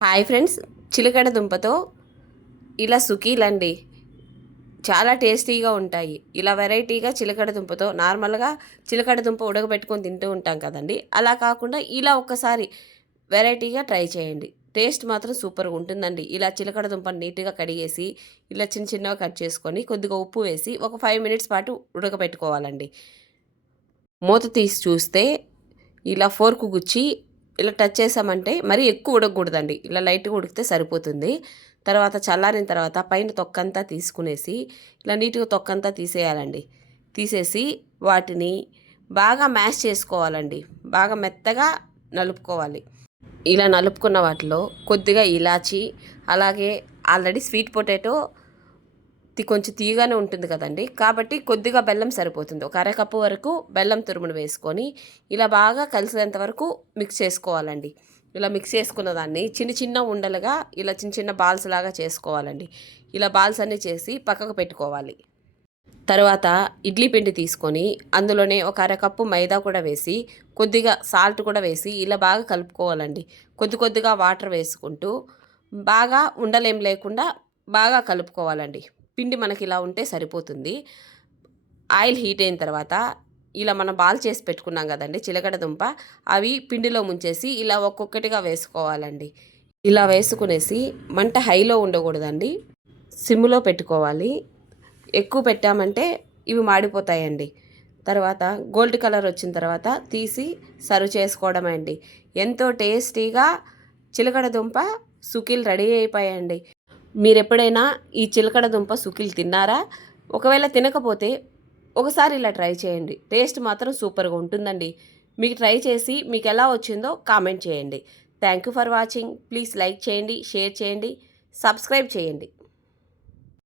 Hi friends చిలకడ దుంపతో ఇలా సుకీలండి చాలా టేస్టీగా ఉంటాయి. ఇలా వెరైటీగా చిలకడ దుంపతో నార్మల్గా చిలకడ దుంప ఉడకబెట్టుకొని తింటూ ఉంటాం కదండి. అలా కాకుండా ఇలా ఒక్కసారి వెరైటీగా ట్రై చేయండి. టేస్ట్ మాత్రం సూపర్గా ఉంటుందండి. ఇలా చిలకడ దుంపను నీట్గా కడిగేసి ఇలా చిన్న చిన్నగా కట్ చేసుకొని కొద్దిగా ఉప్పు వేసి ఒక ఫైవ్ మినిట్స్ పాటు ఉడకబెట్టుకోవాలండి. మూత తీసి చూస్తే ఇలా ఫోర్కు గుచ్చి ఇలా టచ్ చేసామంటే మరీ ఎక్కువ ఉడకకూడదండి. ఇలా లైట్గా ఉడికితే సరిపోతుంది. తర్వాత చల్లారిన తర్వాత పైన తొక్కంతా తీసుకునేసి ఇలా నీట్గా తొక్కంతా తీసేయాలండి. తీసేసి వాటిని బాగా మ్యాష్ చేసుకోవాలండి. బాగా మెత్తగా నలుపుకోవాలి. ఇలా నలుపుకున్న వాటిలో కొద్దిగా ఇలాచి అలాగే ఆల్రెడీ స్వీట్ పొటాటో కొంచెం తీయగానే ఉంటుంది కదండి. కాబట్టి కొద్దిగా బెల్లం సరిపోతుంది. ఒక అరకప్పు వరకు బెల్లం తురుమును వేసుకొని ఇలా బాగా కలిసేంత వరకు మిక్స్ చేసుకోవాలండి. ఇలా మిక్స్ చేసుకున్న దాన్ని చిన్న చిన్న ఉండలుగా ఇలా చిన్న చిన్న బాల్స్ లాగా చేసుకోవాలండి. ఇలా బాల్స్ అన్నీ చేసి పక్కకు పెట్టుకోవాలి. తర్వాత ఇడ్లీ పిండి తీసుకొని అందులోనే ఒక అరకప్పు మైదా కూడా వేసి కొద్దిగా సాల్ట్ కూడా వేసి ఇలా బాగా కలుపుకోవాలండి. కొద్ది కొద్దిగా వాటర్ వేసుకుంటూ బాగా ఉండలేం లేకుండా బాగా కలుపుకోవాలండి. పిండి మనకి ఇలా ఉంటే సరిపోతుంది. ఆయిల్ హీట్ అయిన తర్వాత ఇలా మనం బాల్ చేసి పెట్టుకున్నాం కదండి చిలకడ దుంప అవి పిండిలో ముంచేసి ఇలా ఒక్కొక్కటిగా వేసుకోవాలండి. ఇలా వేసుకునేసి మంట హైలో ఉండకూడదండి సిమ్లో పెట్టుకోవాలి. ఎక్కువ పెట్టామంటే ఇవి మాడిపోతాయండి. తర్వాత గోల్డ్ కలర్ వచ్చిన తర్వాత తీసి సర్వ్ చేసుకోవడమండి ఎంతో టేస్టీగా చిలకడ దుంప సుకీలు రెడీ అయిపోయాయండి. మీరు ఎప్పుడైనా ఈ చిలకడ దుంప సుకీలు తిన్నారా? ఒకవేళ తినకపోతే ఒకసారి ఇలా ట్రై చేయండి. టేస్ట్ మాత్రం సూపర్గా ఉంటుందండి. మీకు ట్రై చేసి మీకు ఎలా వచ్చిందో కామెంట్ చేయండి. Thank you for watching. Please like చేయండి షేర్ చేయండి సబ్స్క్రైబ్ చేయండి.